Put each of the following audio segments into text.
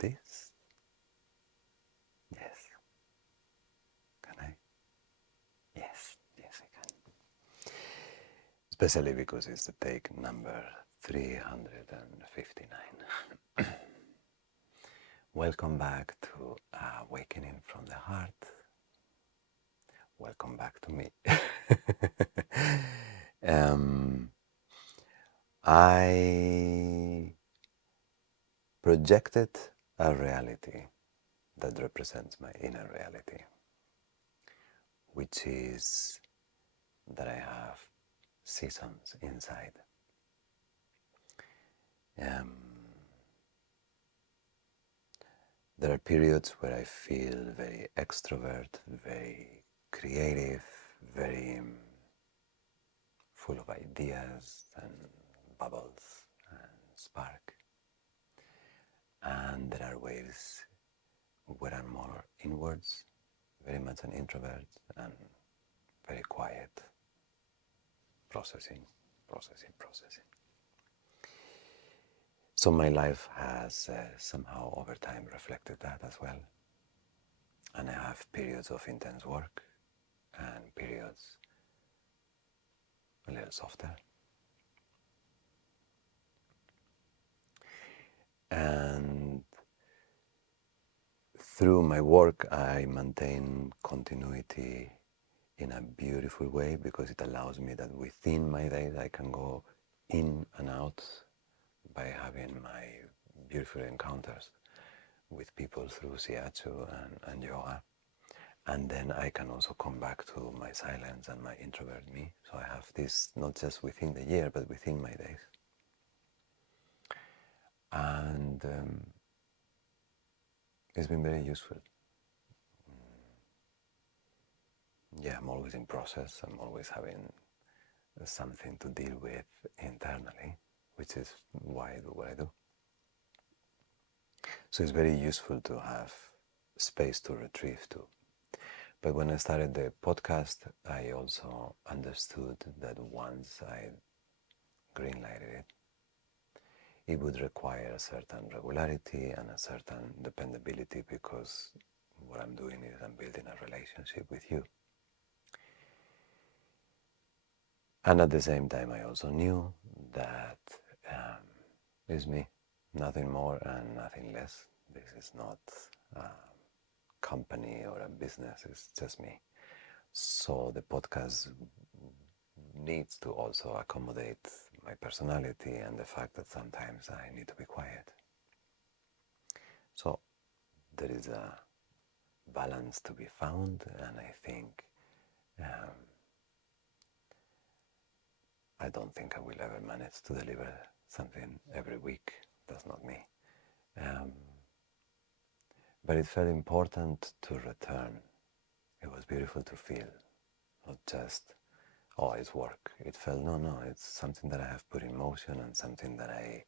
this? Yes. Can I? Yes, yes I can. Especially because it's the take number 359. Welcome back to Awakening from the Heart. Welcome back to me. I projected a reality that represents my inner reality, which is that I have seasons inside. There are periods where I feel very extrovert, very creative, very full of ideas and bubbles and spark. And there are ways where I'm more inwards, very much an introvert and very quiet, processing. So my life has somehow over time reflected that as well. And I have periods of intense work and periods a little softer. And through my work, I maintain continuity in a beautiful way because it allows me that within my days I can go in and out by having my beautiful encounters with people through shiatsu and yoga. And then I can also come back to my silence and my introvert me. So I have this not just within the year, but within my days. And it's been very useful. Yeah, I'm always in process. I'm always having something to deal with internally, which is why I do what I do. So it's very useful to have space to retrieve to. But when I started the podcast, I also understood that once I greenlighted it, it would require a certain regularity and a certain dependability because what I'm doing is I'm building a relationship with you. And at the same time, I also knew that it's me, nothing more and nothing less. This is not a company or a business, it's just me. So the podcast needs to also accommodate my personality and the fact that sometimes I need to be quiet. So there is a balance to be found, and I think I don't think I will ever manage to deliver something every week. That's not me. But it felt important to return. It was beautiful to feel, not just, oh, it's work. It felt, no, it's something that I have put in motion and something that I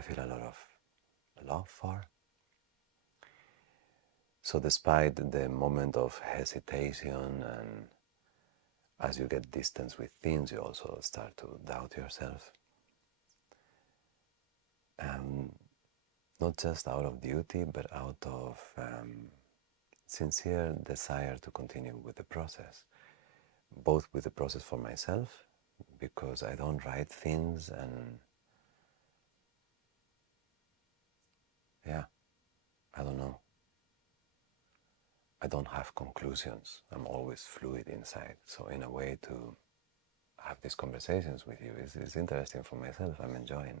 feel a lot of love for. So despite the moment of hesitation and as you get distance with things, you also start to doubt yourself. Not just out of duty, but out of sincere desire to continue with the process. Both with the process for myself, because I don't write things and I don't know. I don't have conclusions. I'm always fluid inside. So in a way to have these conversations with you is interesting for myself. I'm enjoying.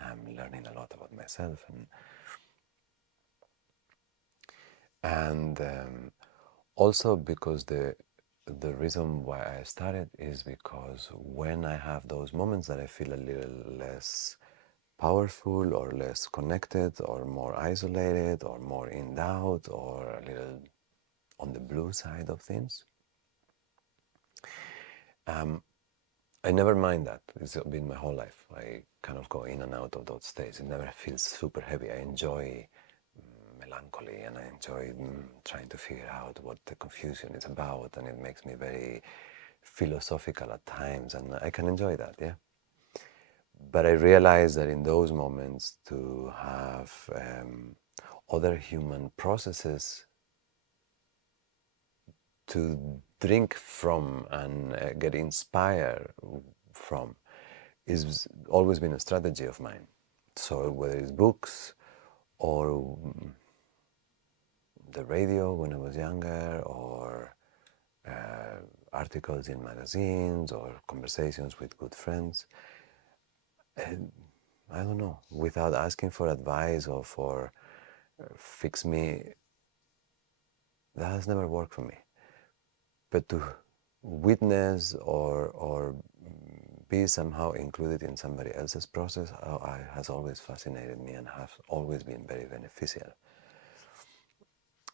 I'm learning a lot about myself and also because the reason why I started is because when I have those moments that I feel a little less powerful or less connected or more isolated or more in doubt or a little on the blue side of things, I never mind that. It's been my whole life. I kind of go in and out of those states. It never feels super heavy. I enjoy melancholy and I enjoy trying to figure out what the confusion is about, and it makes me very philosophical at times, and I can enjoy that, yeah. But I realized that in those moments to have other human processes to drink from and get inspired from is always been a strategy of mine. So whether it's books or the radio when I was younger, or articles in magazines, or conversations with good friends, and I don't know, without asking for advice or for fix me, that has never worked for me. But to witness or be somehow included in somebody else's process has always fascinated me and has always been very beneficial.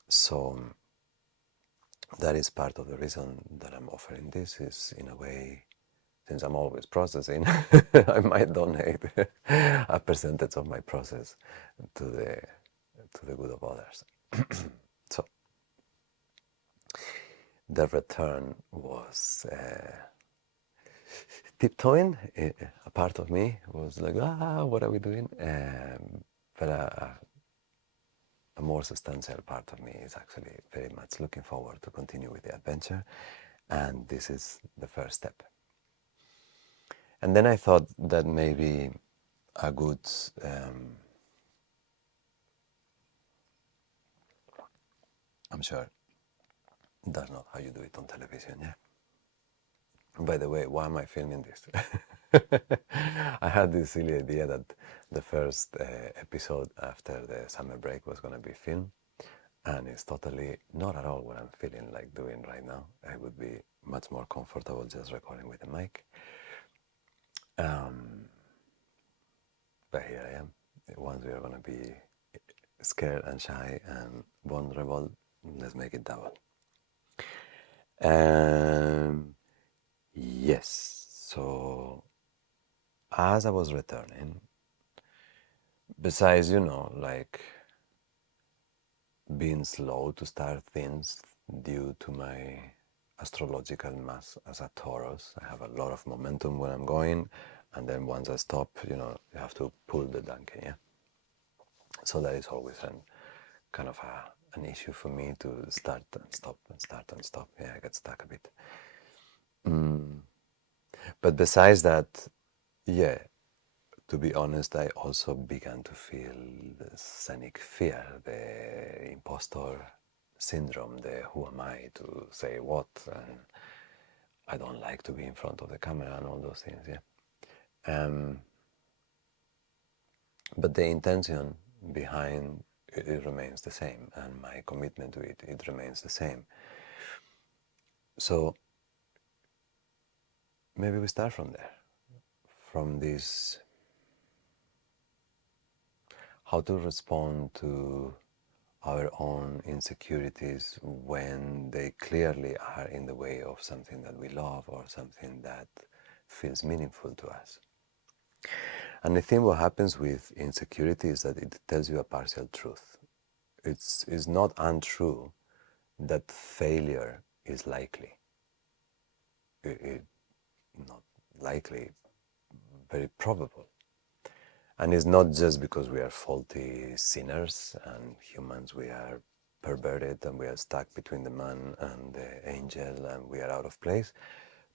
So that is part of the reason that I'm offering this, is in a way, since I'm always processing, I might donate a percentage of my process to the good of others. So the return was tiptoeing. A part of me was like, what are we doing? But a more substantial part of me is actually very much looking forward to continue with the adventure, and this is the first step. And then I thought that maybe a good I'm sure that's not how you do it on television, yeah? By the way, why am I filming this? I had this silly idea that the first episode after the summer break was going to be filmed, and it's totally not at all what I'm feeling like doing right now. I would be much more comfortable just recording with a mic. But here I am. Once we are going to be scared and shy and vulnerable, let's make it double. Yes, so as I was returning, besides, like being slow to start things due to my astrological mass as a Taurus, I have a lot of momentum when I'm going, and then once I stop, you have to pull the donkey, yeah? So that is always kind of an issue for me, to start and stop and start and stop. Yeah, I get stuck a bit. But besides that, yeah, to be honest, I also began to feel the scenic fear, the impostor syndrome, the who am I to say what, and I don't like to be in front of the camera and all those things, yeah. But the intention behind it remains the same, and my commitment to it remains the same. So maybe we start from there, from this, how to respond to our own insecurities when they clearly are in the way of something that we love or something that feels meaningful to us. And I think what happens with insecurity is that it tells you a partial truth. It's not untrue that failure is likely. It not likely, very probable. And it's not just because we are faulty sinners and humans, we are perverted and we are stuck between the man and the angel and we are out of place.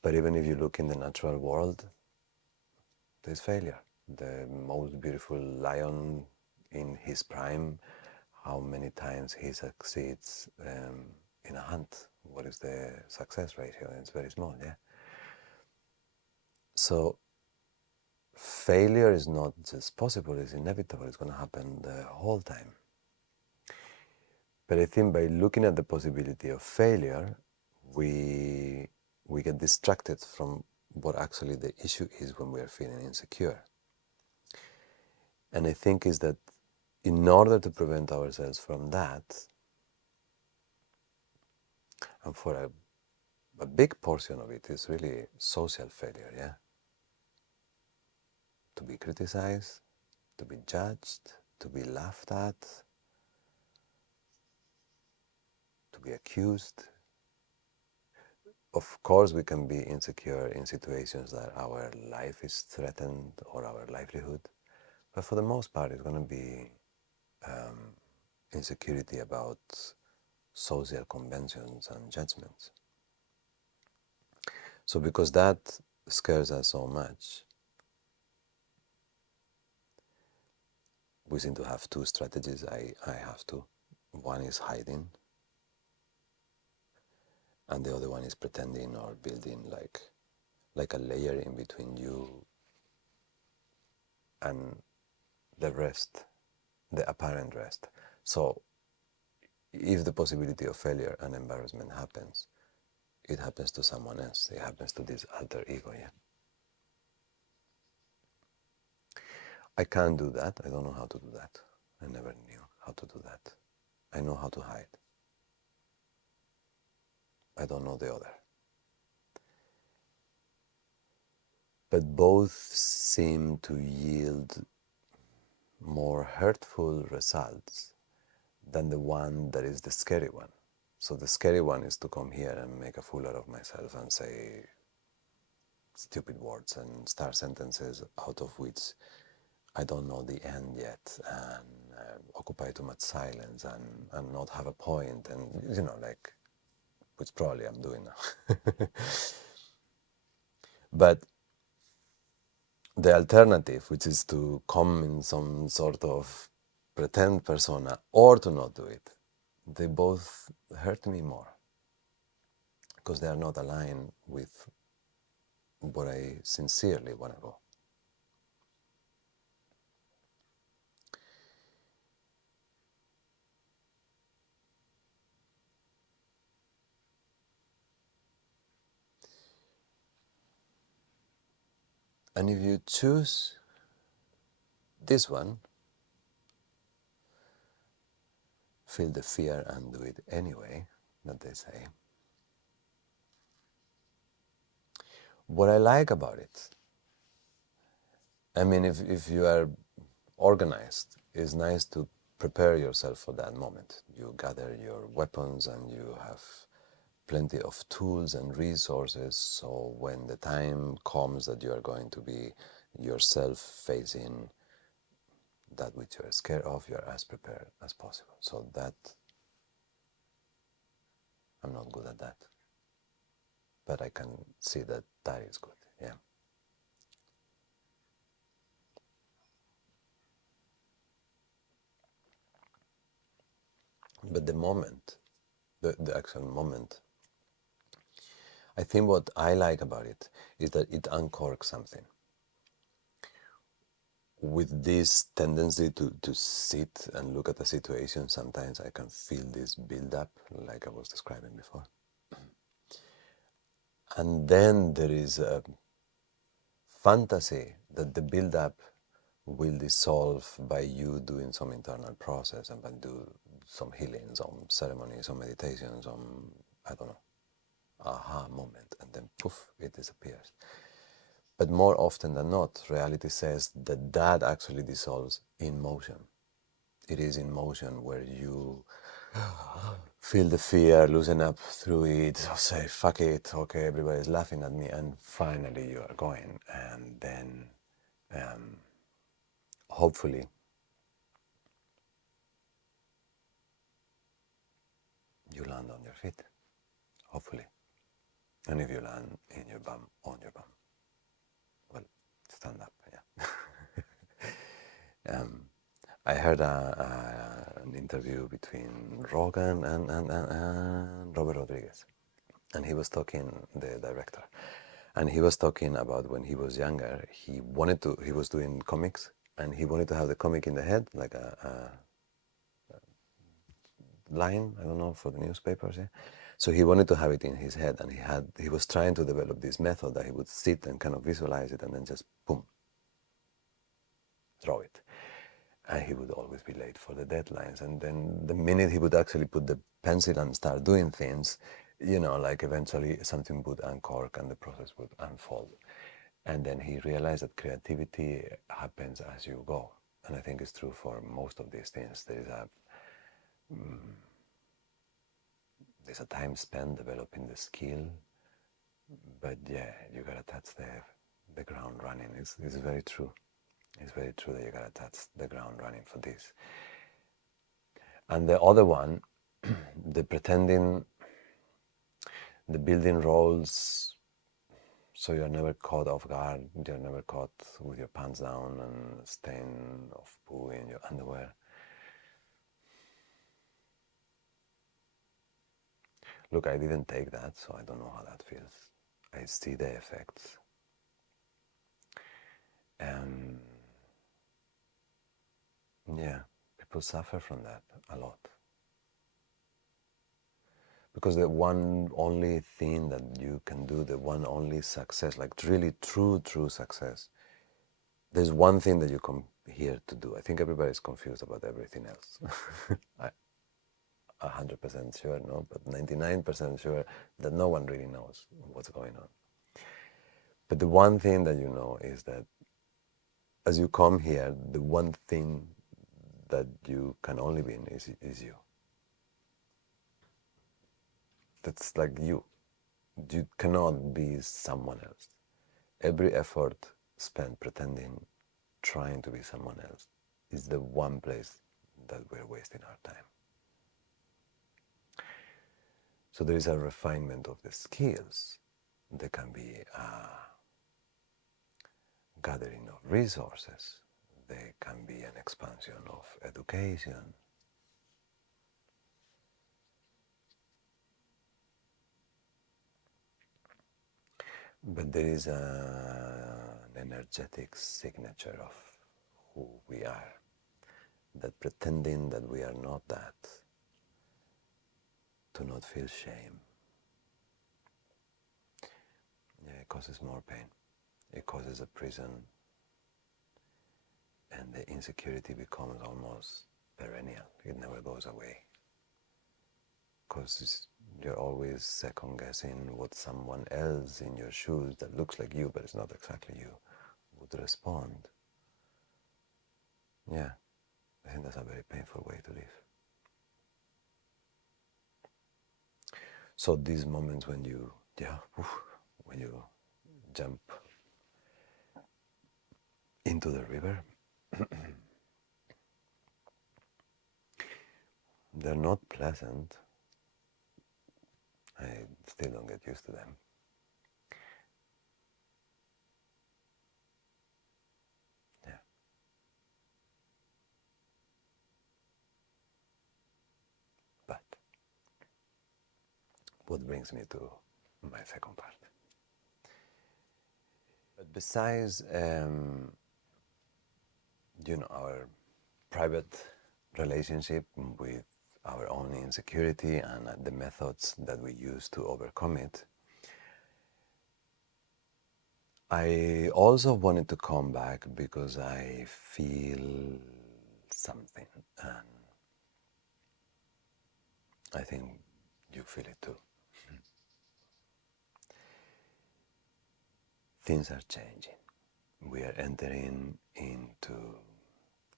But even if you look in the natural world, there's failure. The most beautiful lion in his prime, how many times he succeeds in a hunt? What is the success ratio? It's very small, yeah? So failure is not just possible, it's inevitable, it's going to happen the whole time. But I think by looking at the possibility of failure, we get distracted from what actually the issue is when we are feeling insecure. And I think is that in order to prevent ourselves from that, and for a big portion of it is really social failure, yeah? To be criticized, to be judged, to be laughed at, to be accused. Of course, we can be insecure in situations that our life is threatened or our livelihood, but for the most part, it's going to be insecurity about social conventions and judgments. So, because that scares us so much, we seem to have two strategies. I have two. One is hiding, and the other one is pretending or building like a layer in between you and the rest, the apparent rest. So if the possibility of failure and embarrassment happens, it happens to someone else. It happens to this alter ego, yeah. I can't do that. I don't know how to do that. I never knew how to do that. I know how to hide. I don't know the other. But both seem to yield more hurtful results than the one that is the scary one. So the scary one is to come here and make a fool out of myself and say stupid words and start sentences out of which I don't know the end yet, and occupy too much silence and not have a point, and like, which probably I'm doing now. But the alternative, which is to come in some sort of pretend persona or to not do it, they both hurt me more because they are not aligned with what I sincerely want to go. And if you choose this one, feel the fear and do it anyway, that they say. What I like about it, I mean, if you are organized, it's nice to prepare yourself for that moment. You gather your weapons and you have plenty of tools and resources, so when the time comes that you are going to be yourself facing that which you are scared of, you are as prepared as possible. So that, I'm not good at that, but I can see that that is good, yeah. But the moment, the actual moment, I think what I like about it is that it uncorks something. With this tendency to sit and look at a situation, sometimes I can feel this build up, like I was describing before. And then there is a fantasy that the build up will dissolve by you doing some internal process and by do some healing, some ceremony, some meditation, some, I don't know, aha moment, and then poof, it disappears. But more often than not, reality says that that actually dissolves in motion. It is in motion where you feel the fear, loosen up through it, say, fuck it, okay, everybody's laughing at me, and finally you are going. And then um, hopefully you land on your feet. Hopefully. And if you land in your bum, on your bum, well, stand up, yeah. I heard an interview between Rogan and Robert Rodriguez. And he was talking, the director, and he was talking about when he was younger, he was doing comics, and he wanted to have the comic in the head, like a line, I don't know, for the newspapers, yeah. So he wanted to have it in his head, and he was trying to develop this method that he would sit and kind of visualize it and then just boom, draw it. And he would always be late for the deadlines. And then the minute he would actually put the pencil and start doing things, like eventually something would uncork and the process would unfold. And then he realized that creativity happens as you go. And I think it's true for most of these things. There's a time spent developing the skill, But yeah, you gotta touch the ground running. It's very true. It's very true that you gotta touch the ground running for this. And the other one, the pretending, the building roles so you're never caught off guard, you're never caught with your pants down and stain of poo in your underwear. Look, I didn't take that, so I don't know how that feels. I see the effects. And yeah, people suffer from that a lot. Because the one only thing that you can do, the one only success, like really true success, there's one thing that you come here to do. I think everybody's confused about everything else. 100% sure, no, but 99% sure that no one really knows what's going on. But the one thing that you know is that as you come here, the one thing that you can only be in is you. That's like you. You cannot be someone else. Every effort spent pretending, trying to be someone else, is the one place that we're wasting our time. So there is a refinement of the skills. There can be a gathering of resources. There can be an expansion of education. But there is an energetic signature of who we are, that pretending that we are not that, to not feel shame. Yeah, it causes more pain. It causes a prison, and the insecurity becomes almost perennial. It never goes away. Because you're always second guessing what someone else in your shoes that looks like you but it's not exactly you would respond. Yeah, I think that's a very painful way to live. So these moments when you, when you jump into the river, they're not pleasant. I still don't get used to them. Yeah. But what brings me to my second part. But besides, our private relationship with our own insecurity and the methods that we use to overcome it, I also wanted to come back because I feel something, and I think you feel it too. Things are changing. We are entering into,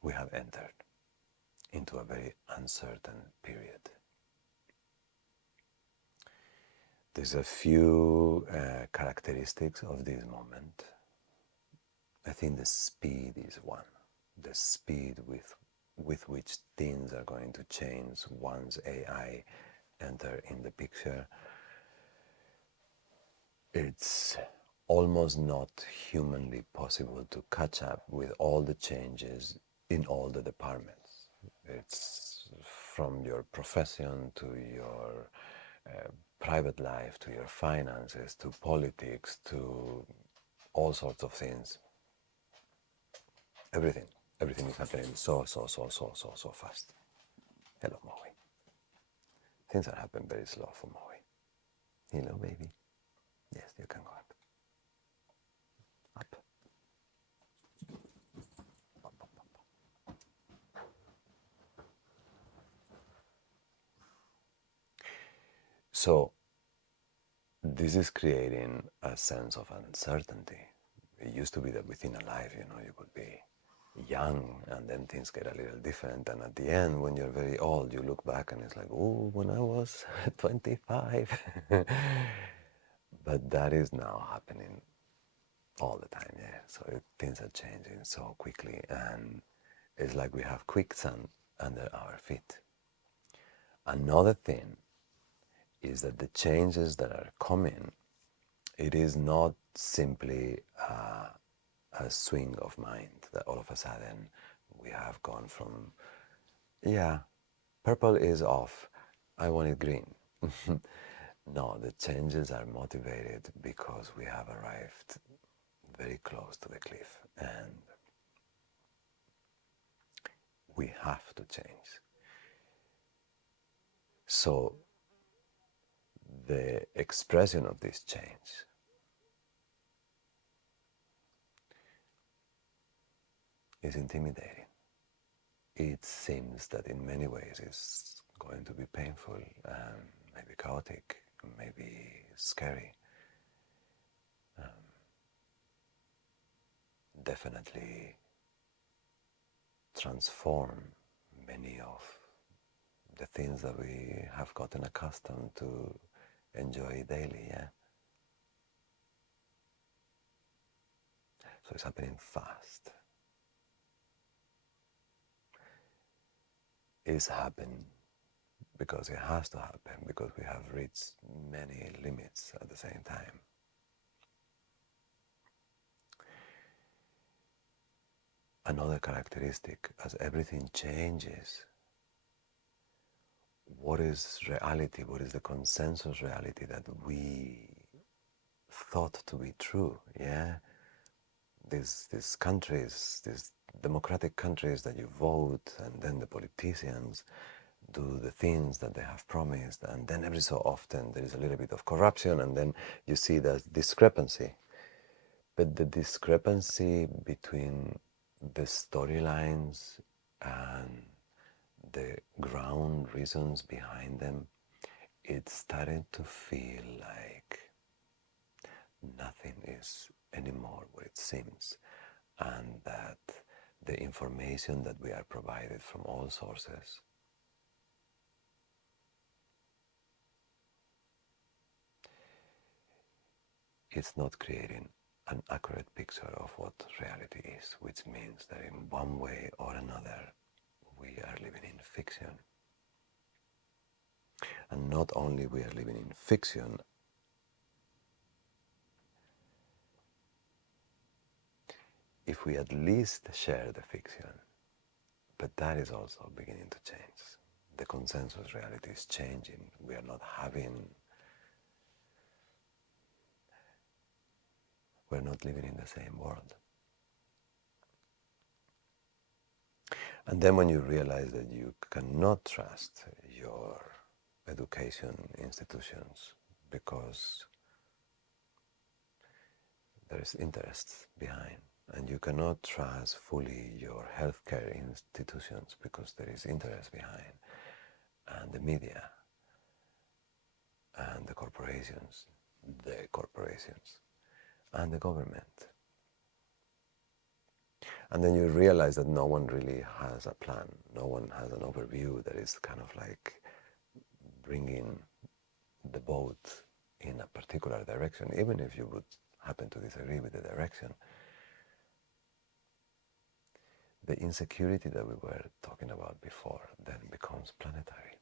we have entered into a very uncertain period. There's a few characteristics of this moment. I think the speed is one. The speed with which things are going to change once AI enter in the picture. It's almost not humanly possible to catch up with all the changes in all the departments. It's from your profession to your private life, to your finances, to politics, to all sorts of things. Everything. Everything is happening so fast. Hello, Maui. Things are happening very slow for Maui. Hello, baby. Yes, you can go up. Up. Up. So, this is creating a sense of uncertainty. It used to be that within a life, you could be young and then things get a little different. And at the end, when you're very old, you look back and it's like, oh, when I was 25. But But that is now happening all the time, yeah. So things are changing so quickly, and it's like we have quicksand under our feet. Another thing is that the changes that are coming, it is not simply a swing of mind that all of a sudden we have gone from, yeah, purple is off, I want it green. No, the changes are motivated because we have arrived very close to the cliff and we have to change. So the expression of this change is intimidating. It seems that in many ways it's going to be painful, maybe chaotic, maybe scary. Definitely transform many of the things that we have gotten accustomed to enjoy daily, yeah? So it's happening fast. It's happening because it has to happen, because we have reached many limits at the same time. Another characteristic, as everything changes, what is reality, what is the consensus reality that we thought to be true, yeah? These countries, these democratic countries that you vote, and then the politicians do the things that they have promised, and then every so often there is a little bit of corruption, and then you see the discrepancy. But the discrepancy between the storylines and the ground reasons behind them, it's starting to feel like nothing is anymore what it seems, and that the information that we are provided from all sources is not creating an accurate picture of what reality is, which means that in one way or another we are living in fiction. And not only we are living in fiction, if we at least share the fiction, but that is also beginning to change. The consensus reality is changing. We are not we're not living in the same world. And then when you realize that you cannot trust your education institutions because there is interest behind, and you cannot trust fully your healthcare institutions because there is interest behind, and the media, and the corporations, and the government. And then you realize that no one really has a plan, no one has an overview that is kind of like bringing the boat in a particular direction, even if you would happen to disagree with the direction. The insecurity that we were talking about before then becomes planetary.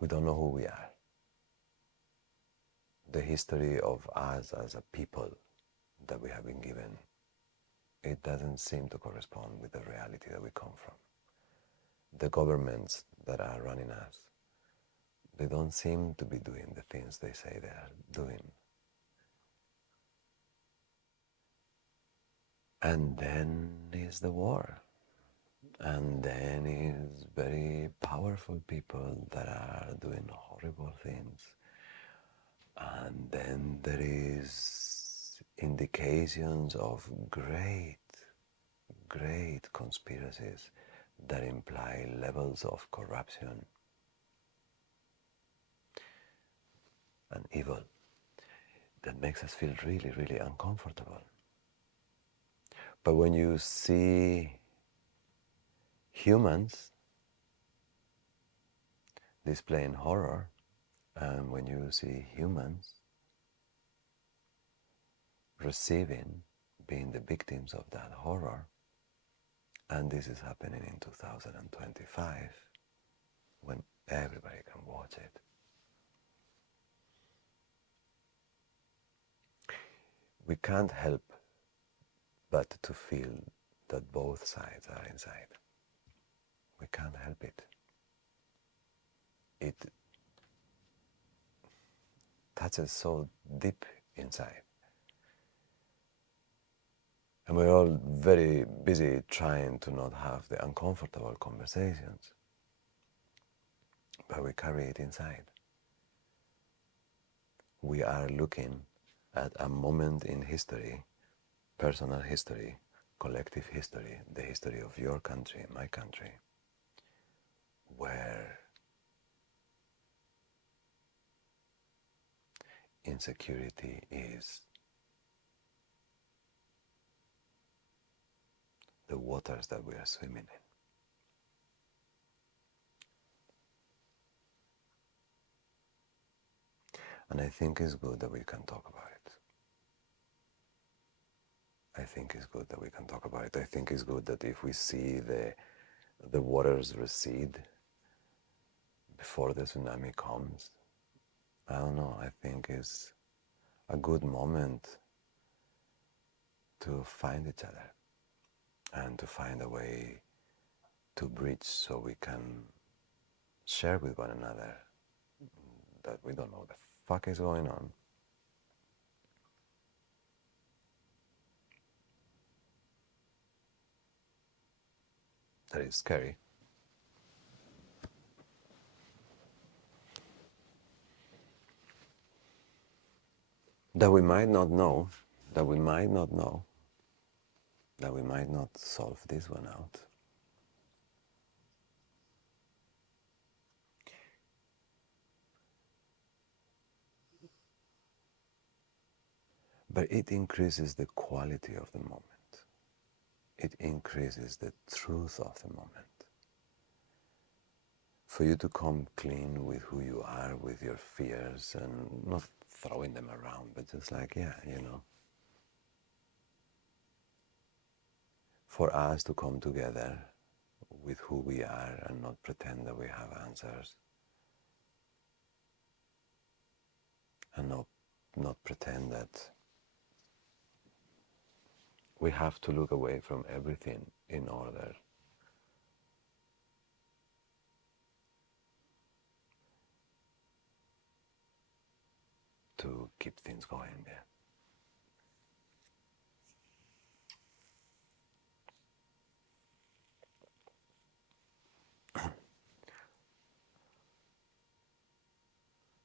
We don't know who we are. The history of us as a people that we have been given, it doesn't seem to correspond with the reality that we come from. The governments that are running us, they don't seem to be doing the things they say they are doing. And then is the war. And then is very powerful people that are doing horrible things. And then there is indications of great conspiracies that imply levels of corruption and evil that makes us feel really, really uncomfortable. But when you see humans displaying horror, and when you see humans receiving, being the victims of that horror. And this is happening in 2025 when everybody can watch it. We can't help but to feel that both sides are inside. We can't help it. It touches so deep inside. And we're all very busy trying to not have the uncomfortable conversations, but we carry it inside. We are looking at a moment in history, personal history, collective history, the history of your country, my country, where insecurity is the waters that we are swimming in. And I think it's good that we can talk about it. I think it's good that we can talk about it. I think it's good that if we see the waters recede before the tsunami comes, I don't know, I think it's a good moment to find each other and to find a way to bridge so we can share with one another that we don't know what the fuck is going on. That is scary. That we might not know, that we might not know, that we might not solve this one out. But it increases the quality of the moment. It increases the truth of the moment. For you to come clean with who you are, with your fears, and not throwing them around, but just like, yeah, you know. For us to come together with who we are and not pretend that we have answers, and not pretend that we have to look away from everything in order to keep things going there.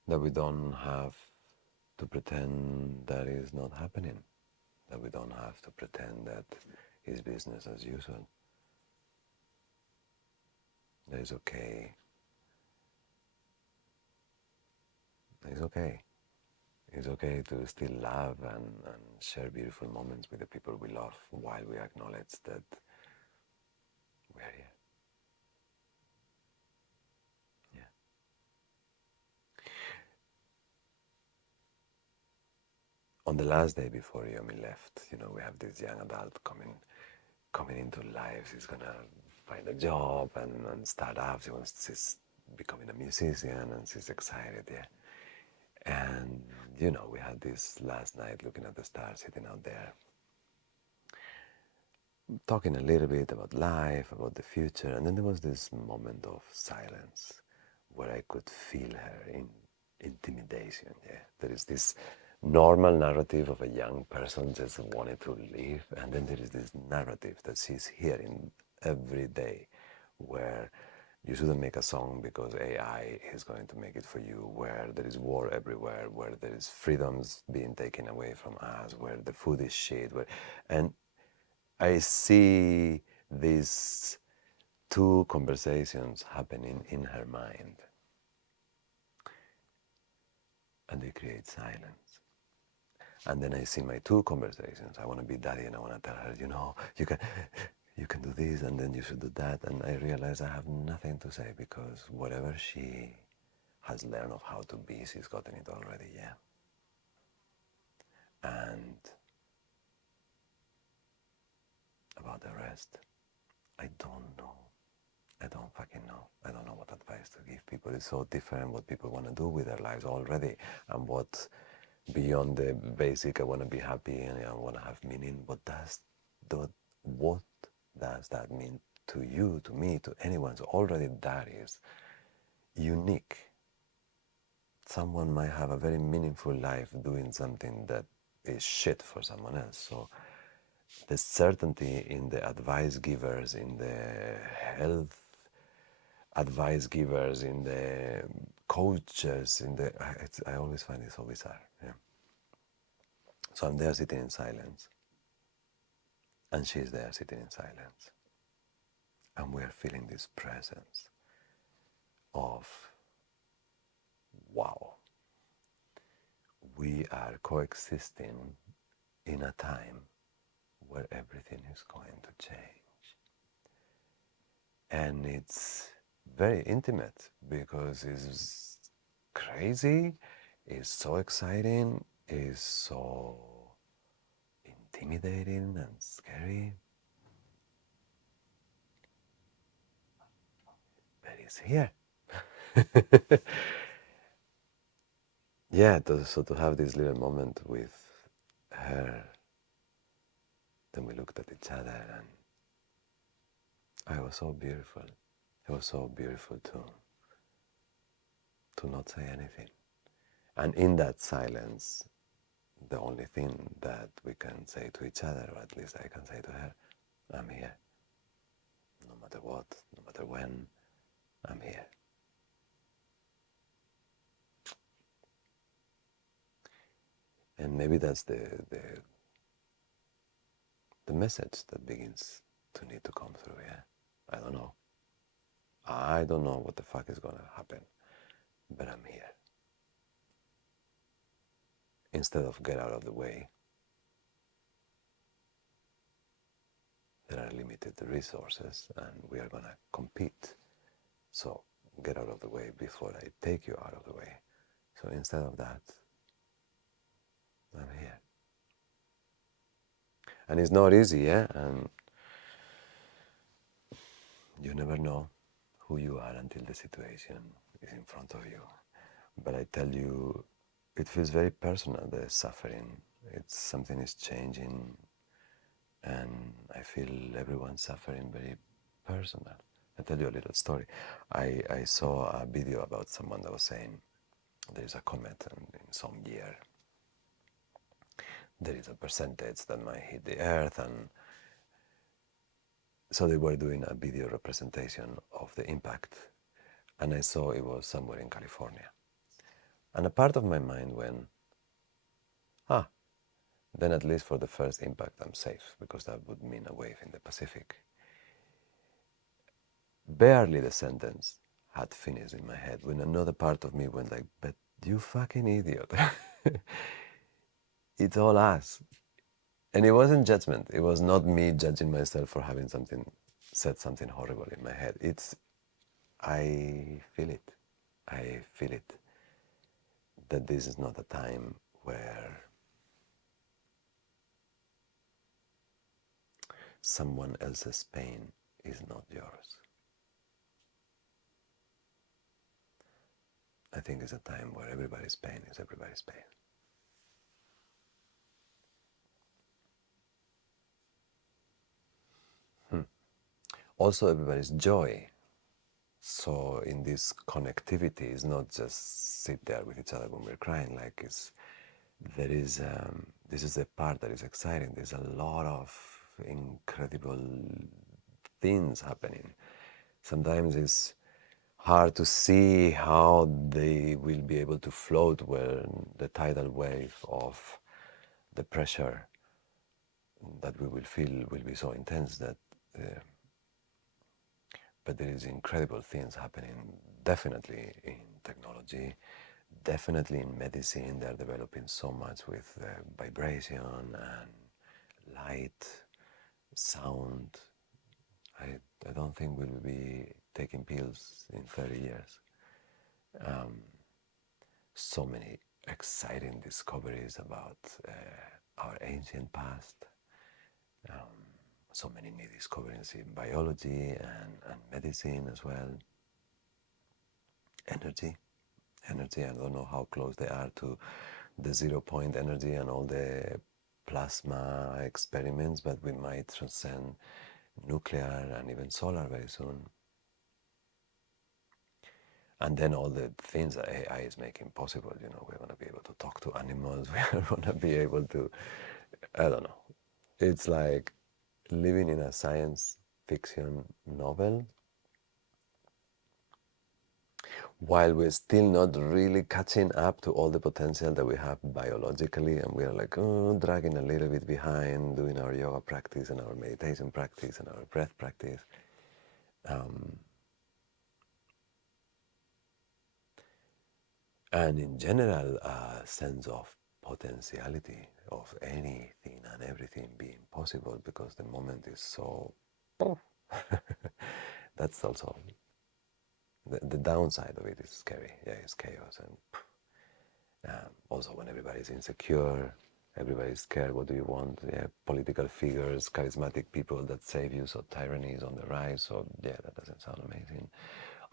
That we don't have to pretend that is not happening. That we don't have to pretend that it's business as usual. That it's okay. It's okay. It's okay to still love and share beautiful moments with the people we love while we acknowledge that we are here. Yeah. On the last day before Yomi left, we have this young adult coming into life. He's gonna find a job and start up. She's becoming a musician and she's excited, yeah. And we had this last night looking at the stars sitting out there, talking a little bit about life, about the future, and then there was this moment of silence where I could feel her intimidation. Yeah, there is this normal narrative of a young person just wanting to live, and then there is this narrative that she's hearing every day, where you shouldn't make a song because AI is going to make it for you, where there is war everywhere, where there is freedoms being taken away from us, where the food is shit, and I see these two conversations happening in her mind, and they create silence. And then I see my two conversations. I want to be daddy, and I want to tell her, you can do this, and then you should do that. And I realize I have nothing to say because whatever she has learned of how to be, she's gotten it already, yeah. And the rest, I don't know. I don't fucking know. I don't know what advice to give people. It's so different what people want to do with their lives already, and what beyond the basic, I want to be happy and I want to have meaning. What does that mean to you, to me, to anyone? So already that is unique. Someone might have a very meaningful life doing something that is shit for someone else. So the certainty in the advice givers, in the health advice givers, in the coaches, I always find it so bizarre. Yeah. So I'm there sitting in silence, and she's there sitting in silence, and we are feeling this presence of, wow, we are coexisting in a time where everything is going to change. And it's very intimate because it's crazy, it's so exciting, it's so intimidating and scary, but it's here. Yeah, so to have this little moment with her, then we looked at each other, and it was so beautiful. It was so beautiful to not say anything. And in that silence, the only thing that we can say to each other, or at least I can say to her, I'm here. No matter what, no matter when, I'm here. And maybe that's the message that begins to need to come through, yeah? I don't know. I don't know what the fuck is gonna happen, but I'm here. Instead of get out of the way, there are limited resources and we are gonna compete. So get out of the way before I take you out of the way. So instead of that, I'm here. And it's not easy, yeah? And you never know who you are until the situation is in front of you. But I tell you, it feels very personal, the suffering. It's something is changing, and I feel everyone's suffering very personal. I'll tell you a little story. I saw a video about someone that was saying there is a comet, and in some year there is a percentage that might hit the earth, and so they were doing a video representation of the impact, and I saw it was somewhere in California. And a part of my mind went, ah, then at least for the first impact I'm safe, because that would mean a wave in the Pacific. Barely the sentence had finished in my head when another part of me went like, but you fucking idiot. It's all us. And it wasn't judgment. It was not me judging myself for having said something horrible in my head. I feel it. I feel it. That this is not a time where someone else's pain is not yours. I think it's a time where everybody's pain is everybody's pain. Also, everybody's joy. So, in this connectivity, it's not just sit there with each other when we're crying. Like this is the part that is exciting. There's a lot of incredible things happening. Sometimes it's hard to see how they will be able to float when the tidal wave of the pressure that we will feel will be so intense that but there is incredible things happening definitely in technology, definitely in medicine. They're developing so much with vibration and light, sound. I don't think we'll be taking pills in 30 years. So many exciting discoveries about our ancient past. So many new discoveries in biology and medicine as well. Energy. Energy, I don't know how close they are to the 0 point energy and all the plasma experiments, but we might transcend nuclear and even solar very soon. And then all the things that AI is making possible, we're going to be able to talk to animals, we're going to be able to, I don't know. It's like living in a science fiction novel while we're still not really catching up to all the potential that we have biologically, and we are like dragging a little bit behind doing our yoga practice and our meditation practice and our breath practice. And in general, a sense of potentiality of anything and everything being possible, because the moment is so that's also the downside of it is scary. Yeah, it's chaos. And also when everybody's insecure, everybody's scared, what do you want? Yeah, political figures, charismatic people that save you, so tyranny is on the rise. So yeah, that doesn't sound amazing.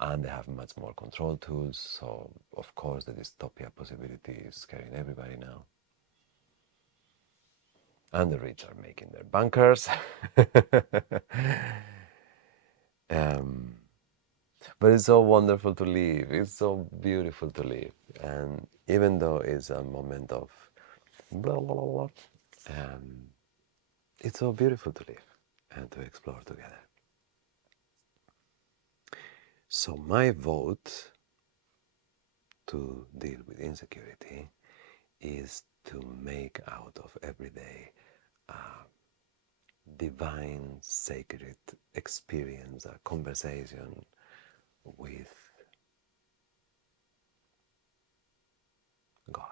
And they have much more control tools, so of course the dystopia possibility is scaring everybody now. And the rich are making their bunkers. um, but it's so wonderful to live. It's so beautiful to live. And even though it's a moment of blah, blah, blah, blah, it's so beautiful to live and to explore together. So my vote to deal with insecurity is to make out of every day a divine, sacred experience, a conversation with God.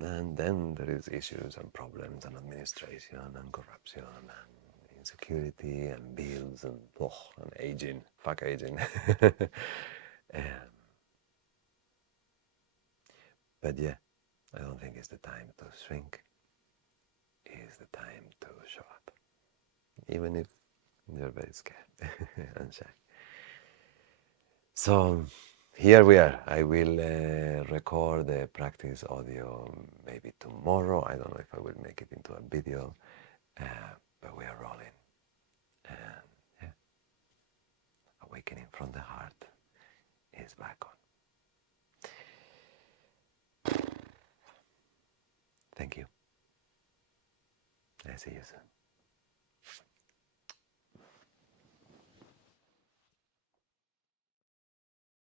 And then there is issues and problems and administration and corruption and insecurity and bills and aging. Fuck aging. um, but yeah, I don't think it's the time to shrink. It's the time to show up, even if you're very scared and shy. So here we are. I will record the practice audio maybe tomorrow. I don't know if I will make it into a video, but we are rolling. And yeah, awakening from the heart is back on. Thank you. I see you soon.